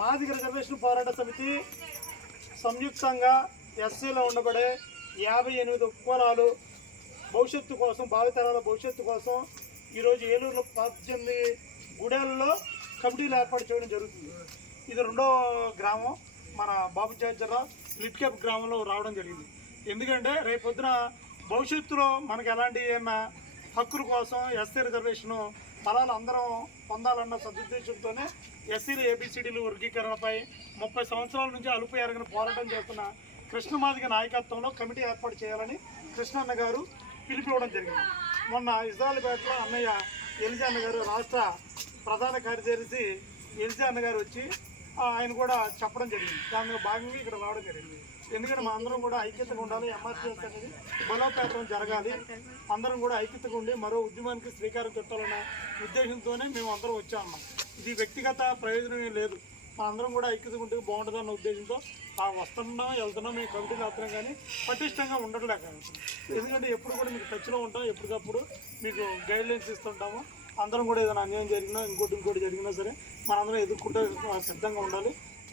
Madiga reservation పోరాట సమితి సంయుక్తంగా ఎస్సీలో ఉండబడే 58 ఉపకులాలు భవిష్యత్తు కోసం, భావితరాల భవిష్యత్తు కోసం ఈరోజు ఏలూరులో 18 గుడెల్లో కమిటీలు ఏర్పాటు చేయడం జరుగుతుంది. ఇది రెండో గ్రామం మన బాబు జాజర్ల లిట్కేప్ గ్రామంలో రావడం జరిగింది. ఎందుకంటే రేపొద్దున భవిష్యత్తులో మనకు ఎలాంటి ఏమైనా హక్కుల కోసం ఎస్సీ రిజర్వేషను ఫలాలు అందరం పొందాలన్న సదుద్దేశంతోనే ఎస్సీలు ఏబిసిడీలు వర్గీకరణపై 30 సంవత్సరాల నుంచి అలుపు ఎరగని పోరాటం చేస్తున్న కృష్ణమాదిగ నాయకత్వంలో కమిటీ ఏర్పాటు చేయాలని కృష్ణన్న గారు పిలిపివ్వడం జరిగింది. మొన్న ఇజ్రాయిల్పేటలో అన్నయ్య ఎల్జీ అన్న గారు, రాష్ట్ర ప్రధాన కార్యదర్శి ఎల్జీ అన్న గారు వచ్చి ఆయన కూడా చెప్పడం జరిగింది. దానిలో భాగంగా ఇక్కడ రావడం జరిగింది. ఎందుకంటే మా అందరం కూడా ఐక్యతగా ఉండాలి, ఎంఆర్పీఎస్ అనేది బలోపేతం జరగాలి, అందరం కూడా ఐక్యతగా ఉండి మరో ఉద్యమానికి శ్రీకారం చుట్టాలన్న ఉద్దేశంతోనే మేము అందరం వచ్చామన్నాం. ఇది వ్యక్తిగత ప్రయోజనం లేదు, మా అందరం కూడా ఐక్యతగా ఉంటే బాగుంటుందన్న ఉద్దేశంతో వస్తున్నాం, వెళ్తున్నాం. మేము కమిటీలు అవుతున్నాం కానీ పటిష్టంగా ఉండట్లేక. ఎందుకంటే ఎప్పుడు కూడా మీకు టచ్లో ఉంటాం, ఎప్పటికప్పుడు మీకు గైడ్లైన్స్ ఇస్తుంటాము. అందరం కూడా ఏదైనా అన్యాయం జరిగినా ఇంకోటి జరిగినా సరే మనందరం ఎదుర్కొంటే సిద్ధంగా ఉండాలి.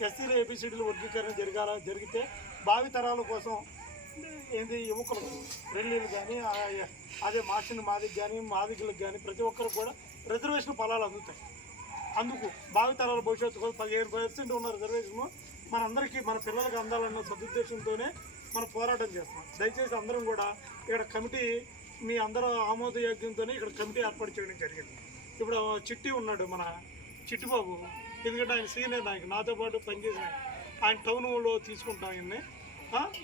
ఎస్సీలు ఏబిసిడీలు వర్గీకరణ జరిగితే భావి తరాల కోసం ఏంటి యువకులకు రెల్లీలు కానీ అదే మార్చిన మాదికి కానీ మాదిగులకు కానీ ప్రతి ఒక్కరికి కూడా రిజర్వేషన్ ఫలాలు అందుతాయి. అందుకు భావి తరాల భవిష్యత్తు కోసం 15% ఉన్న రిజర్వేషన్ మనందరికీ మన పిల్లలకు అందాలన్న సదుద్దేశంతోనే మనం పోరాటం చేస్తాం. దయచేసి అందరం కూడా ఇక్కడ కమిటీ మీ అందరూ ఆమోదయోగ్యంతోనే ఇక్కడ కమిటీ ఏర్పాటు చేయడం జరిగింది. ఇప్పుడు చిట్టి ఉన్నాడు, మన చిట్టిబాబు, ఎందుకంటే ఆయన సీనియర్ నాయకు, నాతో పాటు పనిచేసిన ఆయన టౌన్లో తీసుకుంటాం. ఆయన్ని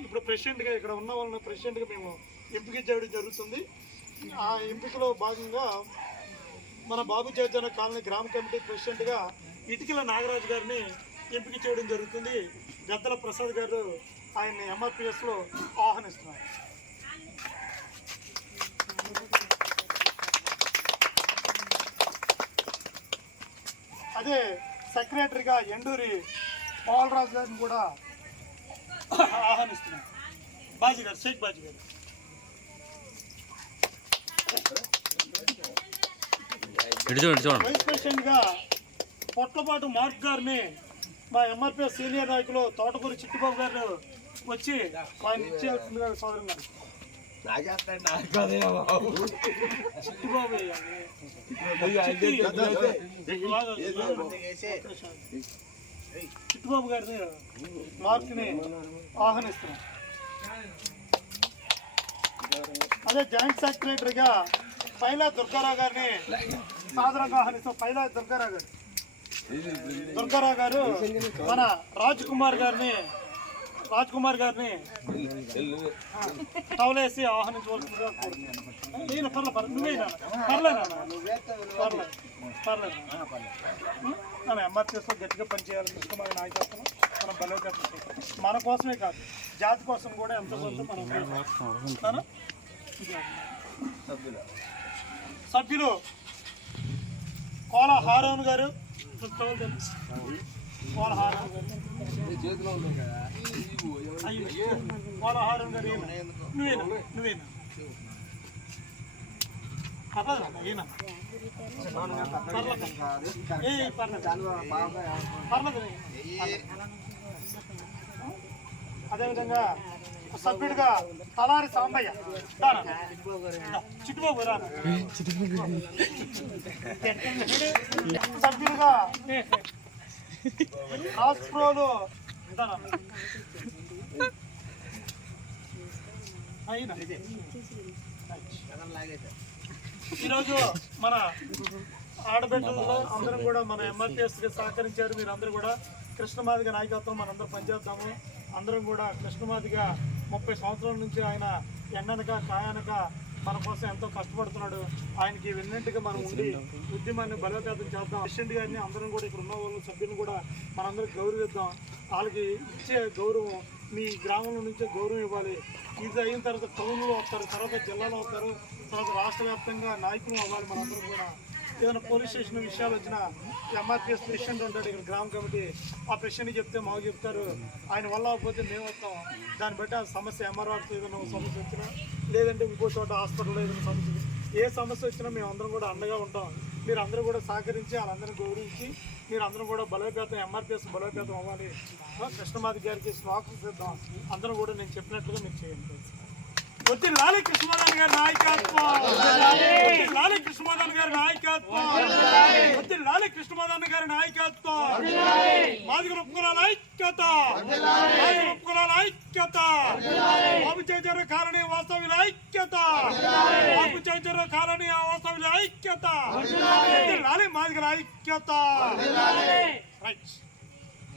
ఇప్పుడు ప్రెసిడెంట్గా ఇక్కడ ఉన్న వాళ్ళని ప్రెసిడెంట్గా మేము ఎంపిక చేయడం జరుగుతుంది. ఆ ఎంపికలో భాగంగా మన బాబు జాజర్ల కాలనీ గ్రామ కమిటీ ప్రెసిడెంట్గా ఇటికల నాగరాజు గారిని ఎంపిక చేయడం జరుగుతుంది. గద్దల ప్రసాద్ గారు ఆయన్ని ఎంఆర్పిఎస్లో ఆహ్వానిస్తున్నారు. అదే సెక్రటరీగా ఎండూరి పాలరాజు గారిని కూడా ఆహ్వానిస్తున్నారు. బాజీ గారు, షేక్ బాజీ గారు. వైస్ ప్రెసిడెంట్గా పొట్లపాటు మార్క్ గారిని మా ఎంఆర్పిఎస్ సీనియర్ నాయకులు తోటకూరి చిట్టిబాబు గారు వచ్చి ఆయన ఇచ్చేయాల్సిందిగా సోదరం గారు. చిట్టిబాబు గారిని మార్క్ని ఆహ్వానిస్తున్నాం. అదే జాయింట్ సెక్రటరీగా పైలా దుర్గారావు గారిని సాదరంగా ఆహ్వానిస్తాం. పైలా దుర్గారావు గారు మన రాజ్ కుమార్ గారిని టవలేసి ఆహ్వానించవలసిందిగా నేను పర్లేదు మనం ఎంఆర్పీఎస్లో గట్టిగా పనిచేయాలి. కృష్ణమాదిగ నాయకత్వం మనం బలోపేతం మన కోసమే కాదు, జాతి కోసం కూడా ఎంతో కొంత మనం సభ్యులు కోల హారూన్ గారు, కోల హారూన్ గారు నువ్వేనా పర్లేదు. అదేవిధంగా సభ్యుడిగా తలారి సాంబయ్య, చిట్టుబాబు సభ్యుడిగా రాష్ట్రోలు ఈరోజు మన ఆడబిడ్డల్లో అందరం కూడా మన ఎంఆర్పిఎస్కి సహకరించారు. మీరందరూ కూడా కృష్ణమాదిగ నాయకత్వం మనందరం పనిచేద్దాము. అందరం కూడా కృష్ణమాదిగ 30 సంవత్సరాల నుంచి ఆయన ఎండనక కాయనక మన కోసం ఎంతో కష్టపడుతున్నాడు. ఆయనకి వెన్నెంటుగా మనం ఉండి ఉద్యమాన్ని బలోపేతం చేద్దాం. ప్రెసిడెంట్ గారిని అందరం కూడా ఇక్కడ ఉన్న వాళ్ళు సభ్యులను కూడా మనందరికి గౌరవిద్దాం. వాళ్ళకి ఇచ్చే గౌరవం మీ గ్రామంలో నుంచే గౌరవం ఇవ్వాలి. ఇది అయిన తర్వాత టౌన్లో వస్తారు, తర్వాత జిల్లాలో వస్తారు, తర్వాత రాష్ట్ర వ్యాప్తంగా నాయకులు అవ్వాలి. మనందరం కూడా ఏదైనా పోలీస్ స్టేషన్ విషయాలు వచ్చినా ఎంఆర్పిఎస్ ప్రెసిడెంట్ ఉంటాడు ఇక్కడ గ్రామ కమిటీ, ఆ ప్రెసిడెంట్ చెప్తే మాకు చెప్తారు. ఆయన వల్ల అవ్వకపోతే మేము వస్తాం. దాన్ని బట్టి ఆ సమస్య ఎంఆర్ఆర్తో ఏదైనా సమస్య వచ్చినా, లేదంటే ఇంకో చోట హాస్పిటల్లో ఏదైనా సమస్య, ఏ సమస్య వచ్చినా మేము అందరం కూడా అండగా ఉంటాం. మీరు అందరూ కూడా సహకరించి వాళ్ళందరినీ గౌరవించి మీరు అందరూ కూడా బలోపేతం ఎంఆర్పిఎస్ బలోపేతం అవ్వాలి. కృష్ణమాధి గారికి స్వాగతిద్దాం. అందరూ కూడా నేను చెప్పినట్లుగా మీరు చేయండి. వర్ధిల్లాలి కృష్ణమాధి గారి నాయకత్వం, వర్ధిల్లాలి కృష్ణమాధి గారి నాయకత్వం, వర్ధిల్లాలి కృష్ణమాధి గారి నాయకత్వం. మాదిగల ఉపకులాల ఐక్యత, మాదిగల ఉపకులాల ఐక్యత, బాబు చేజర కాలనీ వాస్తవ్యుల ఐక్యత, బాబు చేజర కాలనీ వాస్తవ్యుల ఐక్యత, వర్ధిల్లాలి మాదిగల ఐక్యత. రైట్.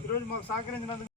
ఈరోజు మాకు సహకరించినందుకు